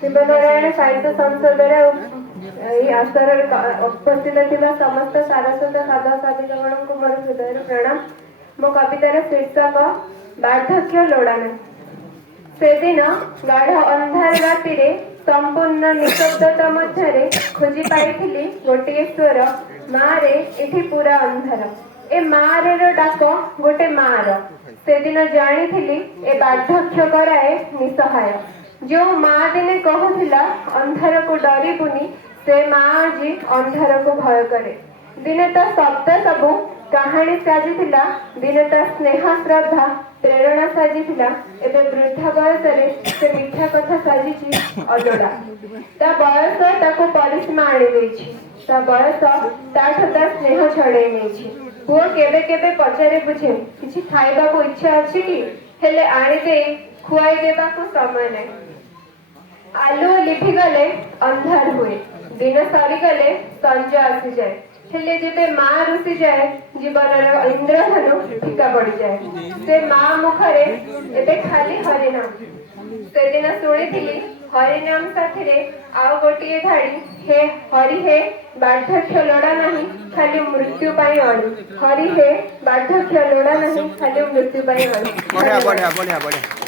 शिवनारायण साहित्य संसद आसर उपस्थित थिबा समस्त सारस्वत साधक साधिका को मोर हृदय प्रणाम। मो कवितार शीर्षक बार्धक्य लोड़ाना। से दिन गाढ़ अंधार राति संपूर्ण निशब्दता मध्य खोजी पाई गोटे स्वर माँ रे इठी पूरा अंधार। ए माँ रे डाक गोटे माँ से दिन जानी ए बार्धक्य कराए निसहाय। जो माँ दिने कहूला अंधार को डरबुनी से माँ आज अंधार को भय करे। दिने तो शब्द सबू कहानी साजिला, दिने तो स्नेह श्रद्धा प्रेरणा साजिला। एबे वृद्धा बयस से मिठा कथा साजिची अजोड़ा। ता बयस ताको परिसीमा आनी देछि, ता बयस ताठो ता स्नेह छड़े नेछि। पुओ केबे केबे पचारे बुझे किछि खाइबा को इच्छा अछि कि, हेले आनी दे खुआई देबा को समय नै। आलू लिभि गले अंधार हुए, दिन सरी गले संज आसी जाए। हेले जेबे माँ रुसी जाए जीवन इंद्रधनु फीका पड़ जाए। से माँ मुखरे एबे खाली हरिनाम। से दिन शुणी हरिनाम साथी आउ गोटे धाड़ी, हे हरि हे बार्धक्य लोड़ा नहीं खाली मृत्यु पाई अणु। हरि हे बार्धक्य लोड़ा नहीं खाली मृत्यु पाई अणु। बढ़िया बढ़िया बढ़िया बढ़िया।